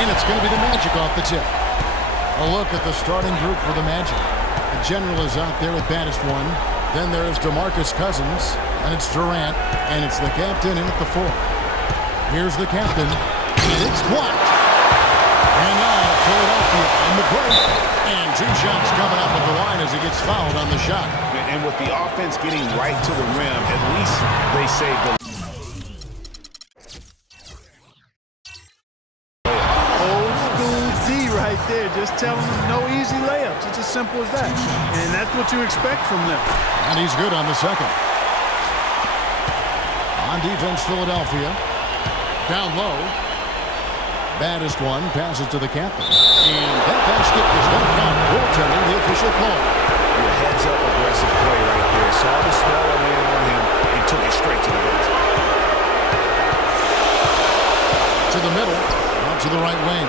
And it's going to be the Magic off the tip. A look at the starting group for the Magic. The General is out there at baddest one. Then there is DeMarcus Cousins, and it's Durant, and it's the captain in at the 4. Here's the captain, and it's blocked. And now Philadelphia on the break, and 2 shots coming up at the line as he gets fouled on the shot. And with the offense getting right to the rim, at least they saved the right there, just telling them no easy layups. It's as simple as that. And that's what you expect from them. And he's good on the second. On defense, Philadelphia. Down low. Baddest one passes to the captain. And that basket is going to count. Goaltending, the official call. Your heads-up aggressive play right there. Saw the smaller man on him and took it straight to the base. To the middle. Out to the right wing.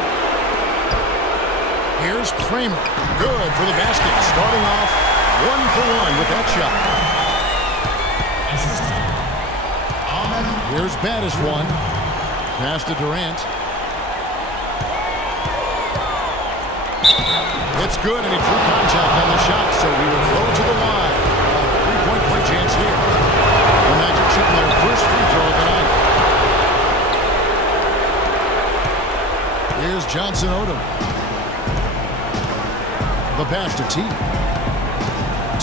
Here's Kramer. Good for the basket. Starting off 1 for 1 with that shot. Here's baddest one. Pass to Durant. It's good, and he drew contact on the shot, so we will go to the line. A 3-point play chance here. The Magic shooting their first free throw of the night. Here's Johnson Odom. The pass to T.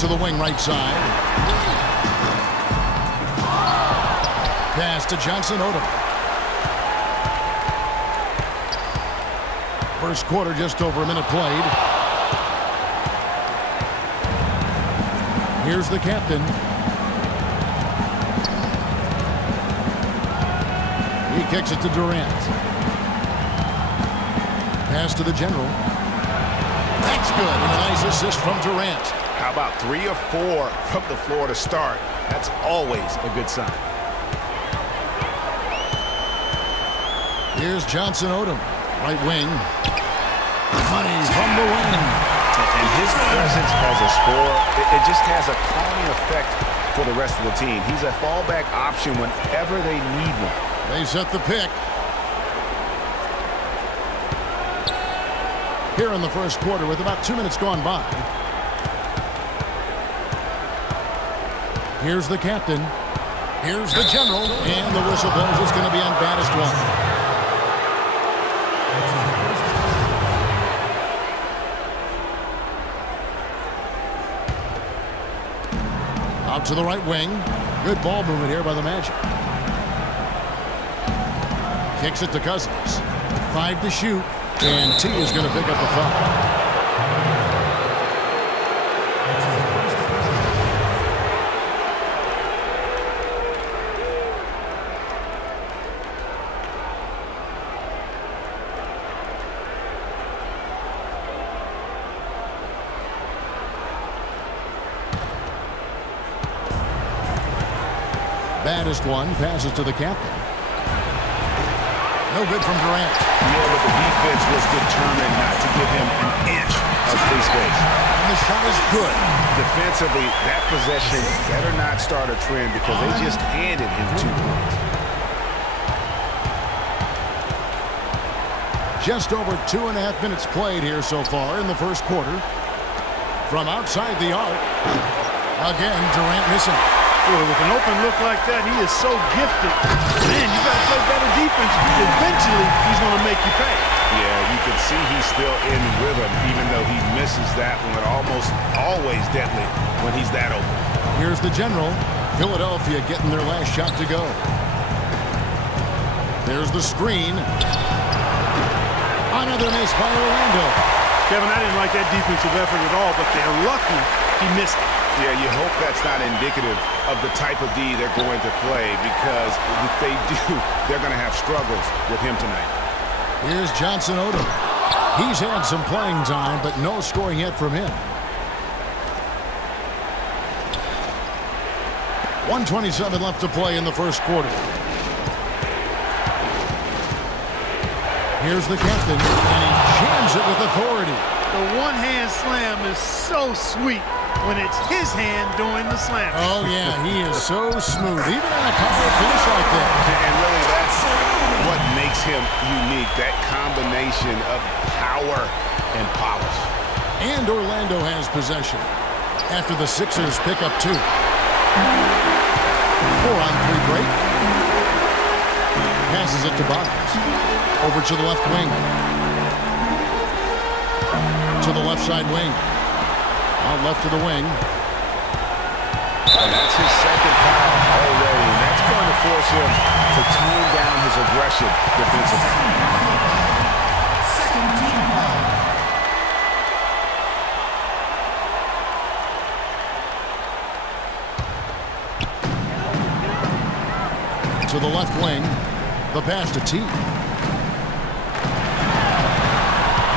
To the wing right side. Pass to Johnson Odom. First quarter, just over a minute played. Here's the captain. He kicks it to Durant. Pass to the General. That's good, and a nice assist from Durant. How about 3 or 4 from the floor to start? That's always a good sign. Here's Johnson Odom, right wing. Money from the wing. And his presence as a scorer, it just has a calming effect for the rest of the team. He's a fallback option whenever they need one. They set the pick. Here in the first quarter with about 2 minutes gone by. Here's the captain. Here's the General. And the whistle blows. It's going to be on baddest one. Out to the right wing. Good ball movement here by the Magic. Kicks it to Cousins. 5 to shoot. And T is going to pick up the foul. Baddest one passes to the captain. No good from Durant. Yeah, but the defense was determined not to give him an inch of free space. And the shot is good. Defensively, that possession better not start a trend because they just handed him 2 points. Just over 2.5 minutes played here so far in the first quarter. From outside the arc. Again, Durant missing. Boy, with an open look like that, he is so gifted. Man, you got to play better defense. Eventually, he's going to make you pay. Yeah, you can see he's still in rhythm, even though he misses that one. Almost always deadly when he's that open. Here's the General. Philadelphia getting their last shot to go. There's the screen. Another miss by Orlando. Kevin, I didn't like that defensive effort at all, but they're lucky he missed it. Yeah, you hope that's not indicative of the type of D they're going to play, because if they do, they're going to have struggles with him tonight. Here's Johnson Odom. He's had some playing time, but no scoring yet from him. 1:27 left to play in the first quarter. Here's the captain, and he jams it with authority. The one-hand slam is so sweet when it's his hand doing the slam. Oh, yeah, he is so smooth, even on a power finish like that. And really, that's what makes him unique, that combination of power and polish. And Orlando has possession after the Sixers pick up 2. 4-on-3 break. Passes it to Boggs. Over to the left wing. To the left side wing. Out left to the wing. And that's his second foul already. And that's going to force him to tone down his aggression defensively. Second team foul. To the left wing. The pass to T.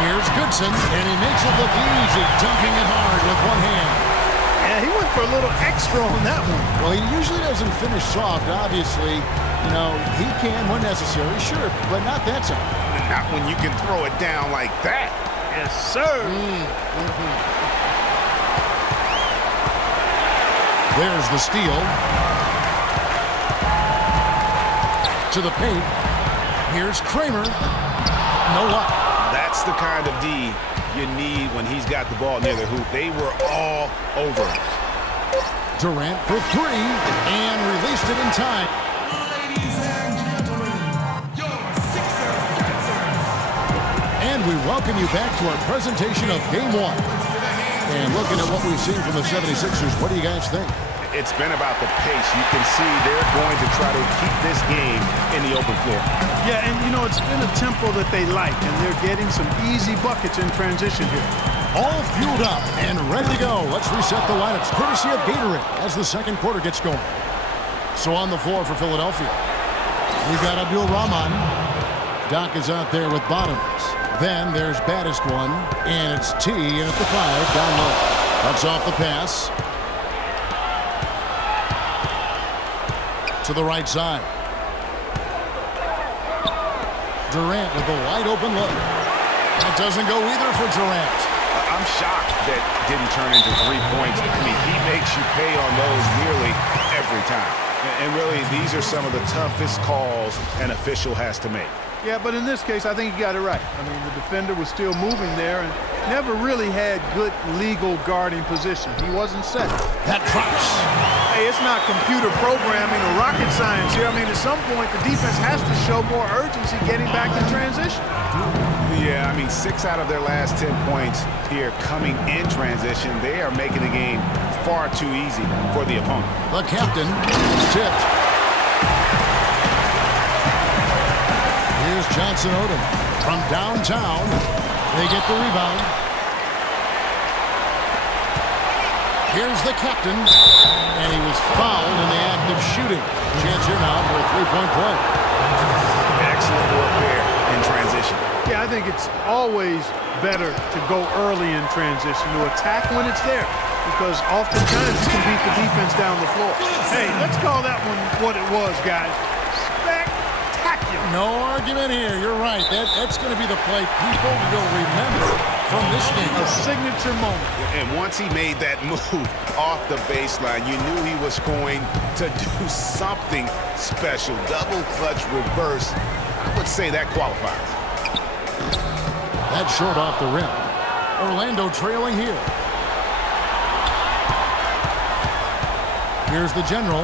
Here's Goodson, and he makes it look easy, dunking it hard with one hand. Yeah, he went for a little extra on that one. Well, he usually doesn't finish soft, obviously. You know, he can when necessary, sure, but not that time. Not when you can throw it down like that. Yes, sir. There's the steal. To the paint. Here's Kramer. No luck. That's the kind of D you need when he's got the ball near the hoop. They were all over it. Durant for 3 and released it in time. Ladies and gentlemen, your Sixers answer. And we welcome you back to our presentation of Game 1. And looking at what we've seen from the 76ers, what do you guys think? It's been about the pace. You can see they're going to try to keep this game in the open floor. Yeah, and, you know, it's been a tempo that they like, and they're getting some easy buckets in transition here. All fueled up and ready to go. Let's reset the lineups, courtesy of Gatorade, as the second quarter gets going. So on the floor for Philadelphia, we've got Abdul Rahman. Doc is out there with Bottoms. Then there's baddest one, and it's T in at the 5, down low. Cuts off the pass. To the right side. Durant with a wide open look. That doesn't go either for Durant. I'm shocked that didn't turn into 3 points. I mean, he makes you pay on those nearly every time. And really, these are some of the toughest calls an official has to make. Yeah, but in this case, I think he got it right. I mean, the defender was still moving there and never really had good legal guarding position. He wasn't set. That drops. Hey, it's not computer programming or rocket science here. I mean, at some point, the defense has to show more urgency getting back to transition. Yeah, I mean, 6 out of their last 10 points here coming in transition. They are making the game far too easy for the opponent. The captain is tipped. Here's Johnson Odom from downtown. They get the rebound. Here's the captain, and he was fouled in the act of shooting. Chance here now for a three-point play. Excellent work there in transition. Yeah, I think it's always better to go early in transition, to attack when it's there, because oftentimes you can beat the defense down the floor. Hey, let's call that one what it was, guys. Spectacular. No argument here. You're right. That's going to be the play people will remember from this game. A signature moment. And once he made that move off the baseline, you knew he was going to do something special. Double clutch reverse. I would say that qualifies. That's short off the rim. Orlando trailing here. Here's the general.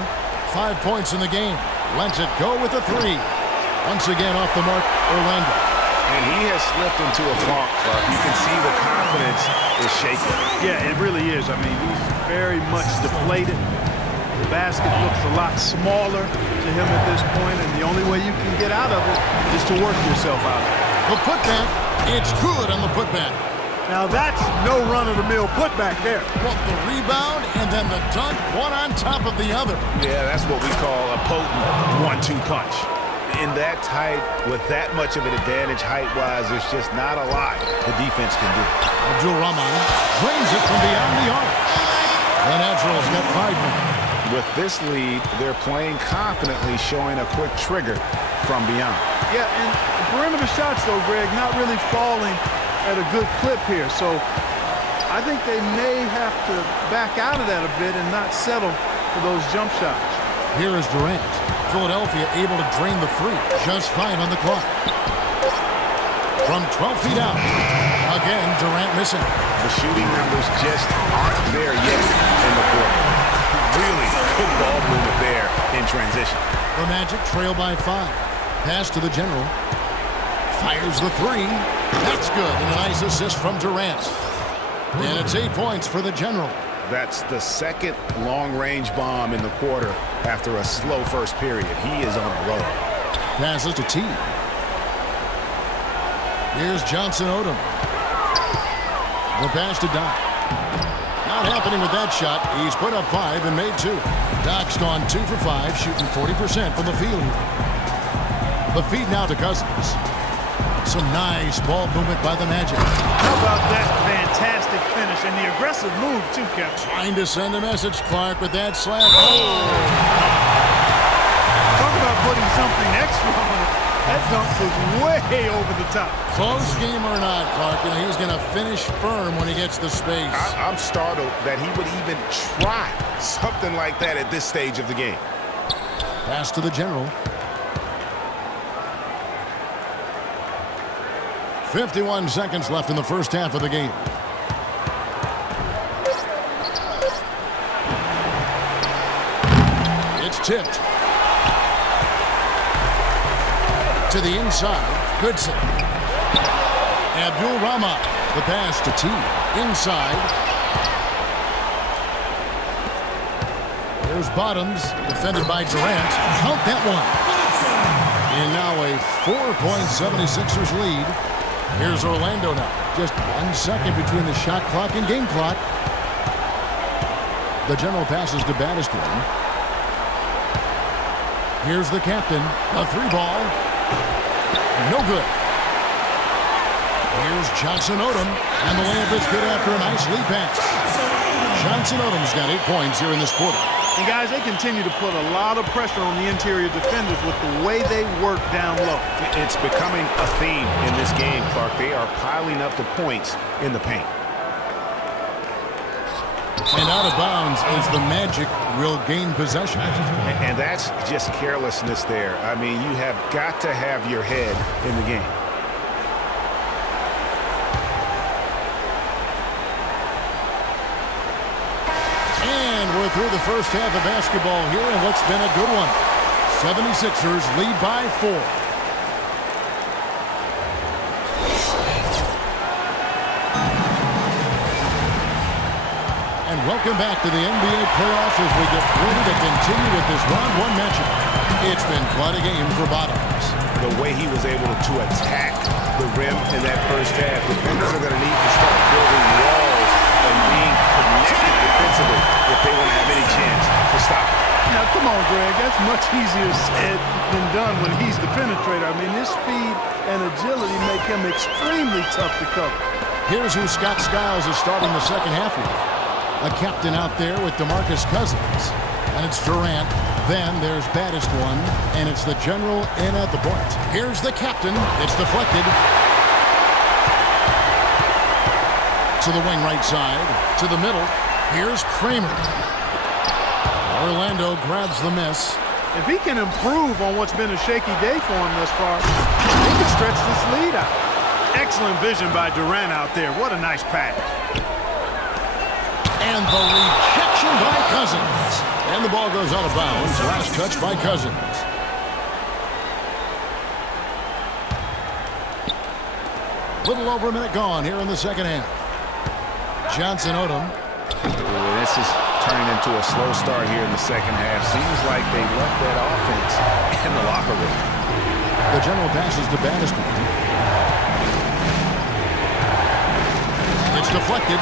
5 points in the game. Lets it go with a 3. Once again off the mark, Orlando. And he has slipped into a funk, Clark. You can see the confidence is shaking. Yeah, it really is. I mean, he's very much deflated. The basket looks a lot smaller to him at this point, and the only way you can get out of it is to work yourself out of it. The putback, it's good on the putback. Now that's no run-of-the-mill putback there. Well, the rebound and then the dunk, one on top of the other. Yeah, that's what we call a potent 1-2 punch. In that tight, with that much of an advantage height-wise, there's just not a lot the defense can do. Abdul Rahman drains it from beyond the arc. The Naturals got 5 men. With this lead, they're playing confidently, showing a quick trigger from beyond. Yeah, and the perimeter shots, though, Greg, not really falling at a good clip here. So I think they may have to back out of that a bit and not settle for those jump shots. Here is Durant. Philadelphia able to drain the three. Just 5 on the clock. From 12 feet out. Again, Durant missing. The shooting numbers just aren't there yet in the quarter. Really good ball movement there in transition. The Magic trail by 5. Pass to the general. Fires the three. That's good. And a nice assist from Durant. And it's 8 points for the general. That's the second long-range bomb in the quarter after a slow first period. He is on a roll. Passes to T. Here's Johnson Odom. The pass to Doc. Not happening with that shot. He's put up 5 and made 2. Doc's gone 2 for 5, shooting 40% from the field here. The feed now to Cousins. Some nice ball movement by the Magic. How about that fantastic finish and the aggressive move, too, Kevin? Trying to send a message, Clark, with that slap. Oh! Talk about putting something extra on it. That dunk was way over the top. Close game or not, Clark, he's going to finish firm when he gets the space. I'm startled that he would even try something like that at this stage of the game. Pass to the general. 51 seconds left in the first half of the game. It's tipped. To the inside. Goodson. Abdul-Rahman. The pass to T. Inside. There's Bottoms. Defended by Durant. Count that one. And now a 4-76ers lead. Here's Orlando now. Just 1 second between the shot clock and game clock. The general passes to Battistuin. Here's the captain. A 3-ball. No good. Here's Johnson Odom. And the layup is good after a nice lead pass. Johnson Odom's got 8 points here in this quarter. And, guys, they continue to put a lot of pressure on the interior defenders with the way they work down low. It's becoming a theme in this game, Clark. They are piling up the points in the paint. And out of bounds is the Magic will gain possession. And that's just carelessness there. I mean, you have got to have your head in the game. And we're through the first half of basketball here in what's been a good one. 76ers lead by 4. And welcome back to the NBA playoffs as we get ready to continue with this round 1 matchup. It's been quite a game for Bottoms. The way he was able to attack the rim in that first half, defenders are going to need to start building walls and being connected defensively if they want to have any chance to stop. Now, come on, Greg. That's much easier said than done when he's the penetrator. I mean, his speed and agility make him extremely tough to cover. Here's who Scott Skiles is starting the second half with. A captain out there with DeMarcus Cousins. And it's Durant. Then there's Battistuin. And it's the general in at the point. Here's the captain. It's deflected. To the wing right side. To the middle. Here's Kramer. Orlando grabs the miss. If he can improve on what's been a shaky day for him thus far, he can stretch this lead out. Excellent vision by Durant out there. What a nice pass. And the rejection by Cousins. And the ball goes out of bounds. Last touch by Cousins. Little over a minute gone here in the second half. Johnson Odom. This is turning into a slow start here in the second half. Seems like they left that offense in the locker room. The general passes to Battistuin. It's deflected.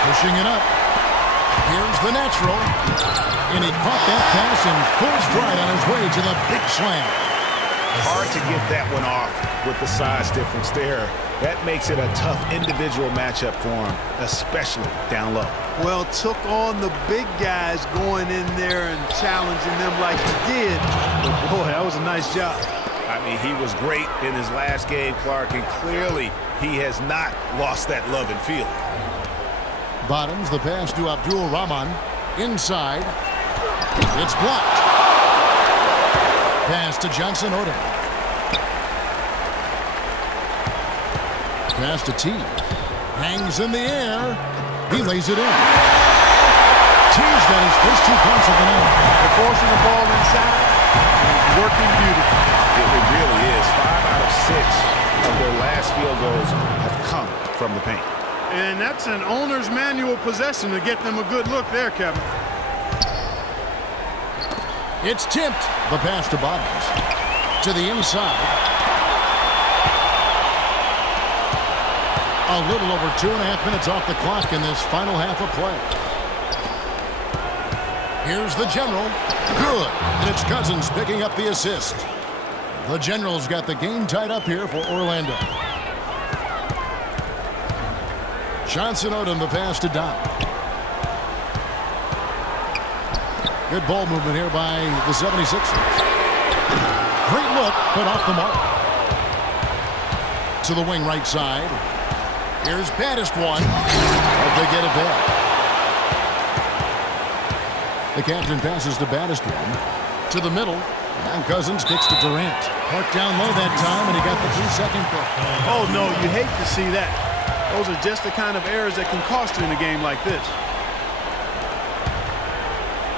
Pushing it up. Here's the natural. And he caught that pass in full stride on his way to the big slam. Hard to get that one off with the size difference there. That makes it a tough individual matchup for him, especially down low. Well, took on the big guys going in there and challenging them like he did. But boy, that was a nice job. I mean, he was great in his last game, Clark, and clearly he has not lost that love and feel. Bottoms, the pass to Abdul-Rahman. Inside. It's blocked. pass to Johnson Odom. Pass to T. Hangs in the air. He lays it in. T's got his first 2 points of the night. They're forcing the ball inside. It's working beautifully. It really is. 5 out of 6 of their last field goals have come from the paint. And that's an owner's manual possession to get them a good look there, Kevin. It's tipped. The pass to Bottoms. To the inside. A little over 2.5 minutes off the clock in this final half of play. Here's the General. Good. And it's Cousins picking up the assist. The General's got the game tied up here for Orlando. Johnson Odom, the pass to Doc. Good ball movement here by the 76ers. Great look, but off the mark. To the wing right side. Here's Baddest one. But they get it back. The captain passes to Baddest one. To the middle. And Cousins kicks to Durant. Parked down low that time, and he got the 3-second call. Oh, no, you hate to see that. Those are just the kind of errors that can cost you in a game like this.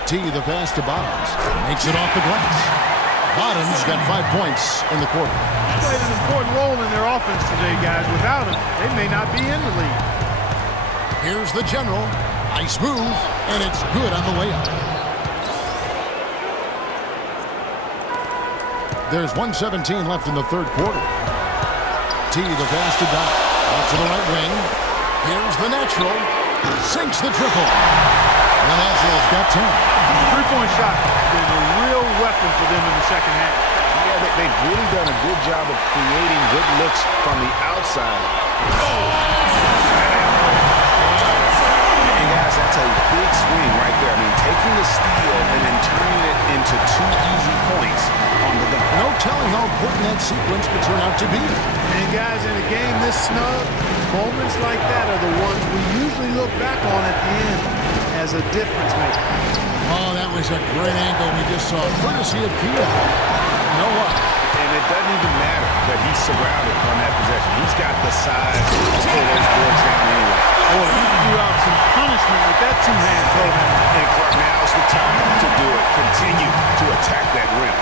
T, the pass to Bottoms. Makes it off the glass. Bottoms got 5 points in the quarter. Played an important role in their offense today, guys. Without him, they may not be in the lead. Here's the General. Nice move, and it's good on the layup. There's 1:17 left in the third quarter. T, the pass to Doc. Out to the right wing. Here's the natural. Sinks the triple. The Natural's got 10. Three-point shot has been a real weapon for them in the second half. Yeah, they've really done a good job of creating good looks from the outside. And guys, that's a big swing right there. I mean, taking the steal and then turning it into 2 easy points on the dunk. No telling how important that sequence could turn out to be. And guys, in a game this snug, moments like that are the ones we usually look back on at the end as a difference maker. Oh, that was a great angle we just saw. Courtesy of Kia. No luck. And it doesn't even matter that he's surrounded on that possession. He's got the size to pull those boards down anyway. Boy, he threw out some punishment with that two-hand throw down. And Clark, now's the time to do it. Continue to attack that rim.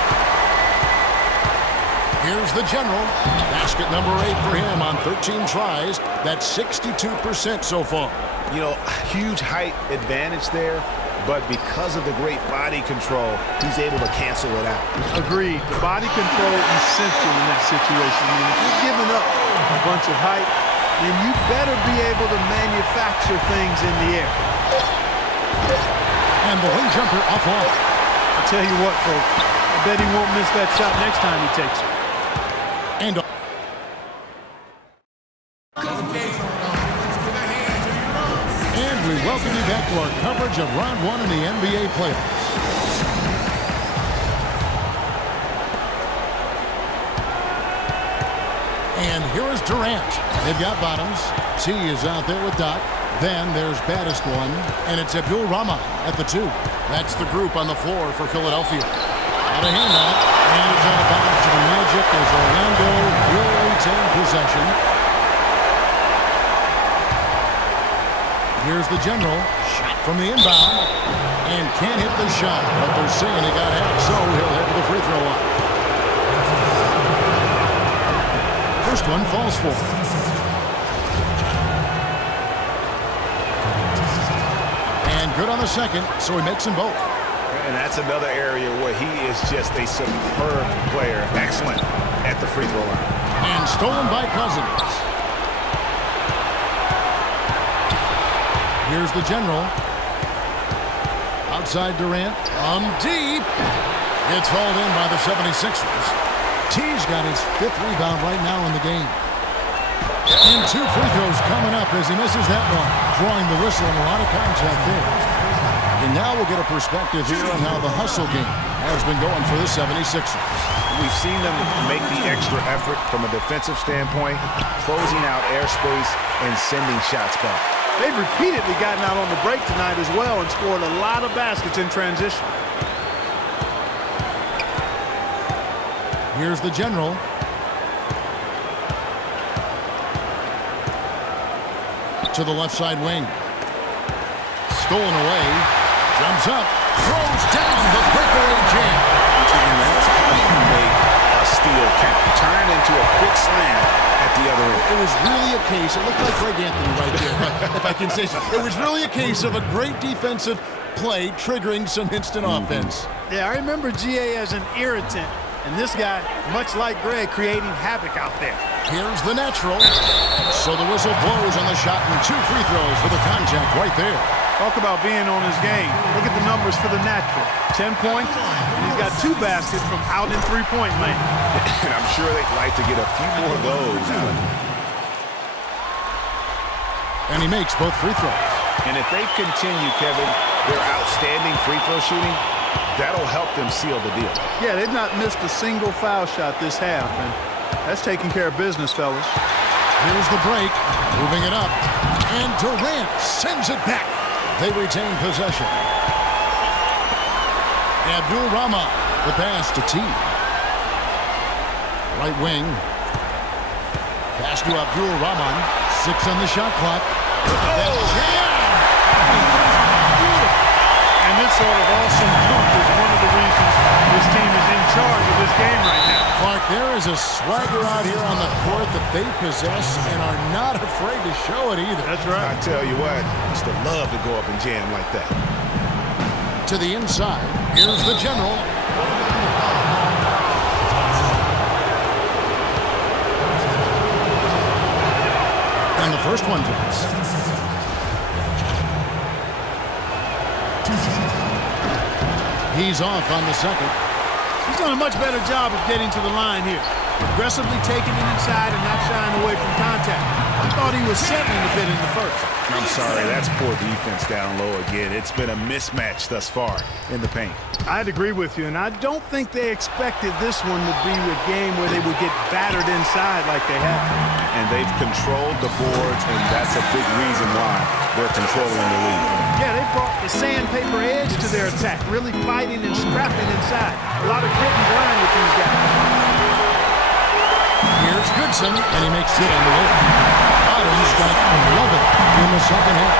Here's the General. Basket number 8 for him on 13 tries. That's 62% so far. You know, huge height advantage there, but because of the great body control, he's able to cancel it out. Agreed. The body control is essential in that situation. I mean, if you're giving up a bunch of height, then you better be able to manufacture things in the air. And the wing jumper offline. I tell you what, folks, I bet he won't miss that shot next time he takes it. And we welcome you back to our coverage of Round 1 in the NBA playoffs. And here is Durant. They've got Bottoms. T is out there with Doc. Then there's Baddest one, and it's Abdul Rahman at the 2. That's the group on the floor for Philadelphia. Out of hand on it, and it's out of bounds to the Magic as Orlando will retain possession. Here's the General. Shot from the inbound. And can't hit the shot. But they're saying he got half, so he'll head to the free throw line. First one falls for him. And good on the second, so he makes them both. And that's another area where he is just a superb player. Excellent at the free throw line. And stolen by Cousins. Here's the General. Outside Durant. Deep. It's hauled in by the 76ers. T's got his 5th rebound right now in the game. And 2 free throws coming up as he misses that one. Drawing the whistle and a lot of contact there. And now we'll get a perspective here on how the hustle game has been going for the 76ers. We've seen them make the extra effort from a defensive standpoint, closing out airspace and sending shots back. They've repeatedly gotten out on the break tonight as well and scored a lot of baskets in transition. Here's the general. To the left side wing. Stolen away. Jumps up. Throws down the breakaway jam. And that's how you make a steal count. Turn it into a quick slam at the other end. It was really a case, it looked like Greg Anthony right there, if I can say so. It was really a case of a great defensive play triggering some instant offense. Yeah, I remember GA as an irritant, and this guy, much like Greg, creating havoc out there. Here's the natural. So the whistle blows on the shot and 2 free throws for the contact right there. Talk about being on his game. Look at the numbers for the natural. 10 points, and he's got 2 baskets from out in three-point lane. And I'm sure they'd like to get a few more of those out of him. And he makes both free throws. And if they continue, Kevin, their outstanding free throw shooting, that'll help them seal the deal. Yeah, they've not missed a single foul shot this half, and that's taking care of business, fellas. Here's the break, moving it up, and Durant sends it back. They retain possession. Abdul-Rahman, the pass to T. Right wing. Pass to Abdul-Rahman. 6 on the shot clock. And this sort of awesome dunk is one of the reasons this team is in charge of this game right now. Clark, there is a swagger out here on the court that they possess and are not afraid to show it either. That's right. I tell you what, I used to love to go up and jam like that. To the inside. Here's the general. And the first one drops. He's off on the second. He's done a much better job of getting to the line here. Aggressively taking it inside and not shying away from contact. I thought he was settling a bit in the first. I'm sorry, that's poor defense down low again. It's been a mismatch thus far in the paint. I'd agree with you, and I don't think they expected this one to be a game where they would get battered inside like they have. And they've controlled the boards, and that's a big reason why they're controlling the lead. Yeah, they brought the sandpaper edge to their attack, really fighting and scrapping inside. A lot of grit and grind with these guys. Here's Goodson, and he makes good on the way. Adams got 11 in the second half.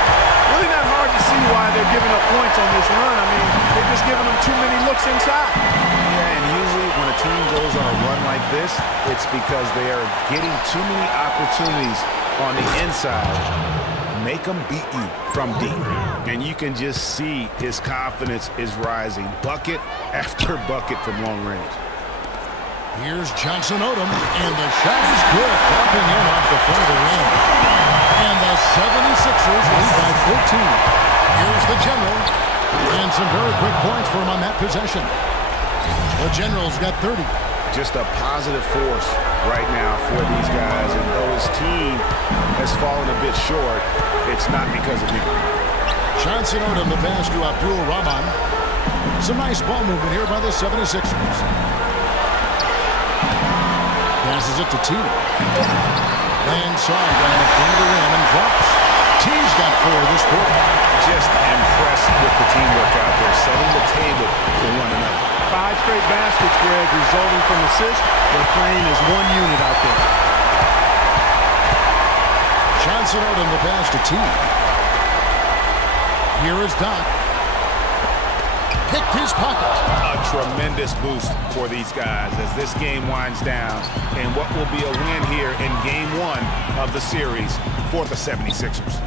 Really not hard to see why they're giving up points on this run. I mean, they're just giving them too many looks inside. Yeah, and usually when a team goes on a run like this, it's because they are getting too many opportunities on the inside. Make them beat you from deep. And you can just see his confidence is rising. Bucket after bucket from long range. Here's Johnson Odom, and the shot is good, dropping in off the front of the rim. And the 76ers lead by 14. Here's the general, and some very quick points for him on that possession. The general's got 30. Just a positive force right now for these guys. And though his team has fallen a bit short, it's not because of him. Johnson Odom, the pass to Abdul-Rahman. Some nice ball movement here by the 76ers. Passes it to T. And Saw down the front of the rim and drops. T's got 4 this quarter. Just impressed with the teamwork out there, setting the table for one another. 5 straight baskets, Greg, resulting from assists. They're playing as one unit out there. Johnson Odom, the pass to T. Here is Doc. Picked his pocket. A tremendous boost for these guys as this game winds down and what will be a win here in Game 1 of the series for the 76ers.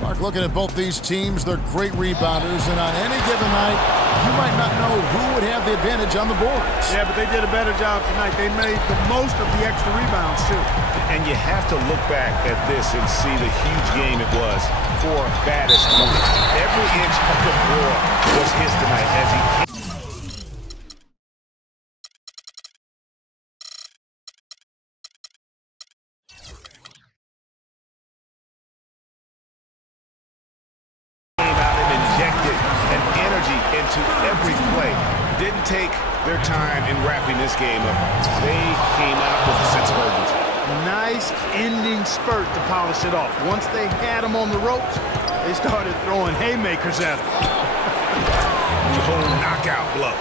Mark, looking at both these teams, they're great rebounders, and on any given night, you might not know who would have the advantage on the boards. Yeah, but they did a better job tonight. They made the most of the extra rebounds, too. And you have to look back at this and see the huge game it was for Baddest. Every inch of the floor was his tonight as he into every play. Didn't take their time in wrapping this game up. They came out with a sense of urgency. Nice ending spurt to polish it off. Once they had them on the ropes, they started throwing haymakers at them. The whole knockout blow.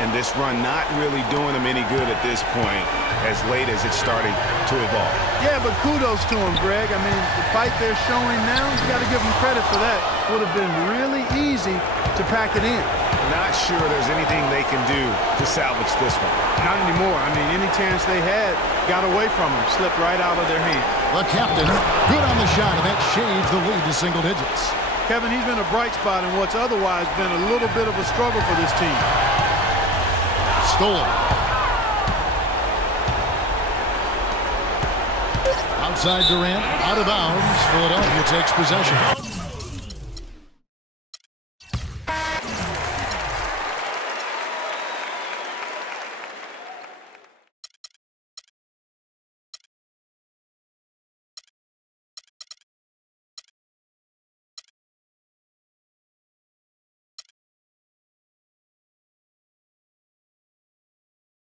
and this run not really doing them any good at this point as late as it's starting to evolve. Yeah, but kudos to him, Greg. I mean, the fight they're showing now, you got to give them credit for that. Would have been really easy to pack it in. Not sure there's anything they can do to salvage this one. Not anymore. I mean, any chance they had got away from them, slipped right out of their hand. The captain, good on the shot, and that shaves the lead to single digits. Kevin, he's been a bright spot in what's otherwise been a little bit of a struggle for this team. Stolen. Outside Durant, out of bounds. Philadelphia takes possession.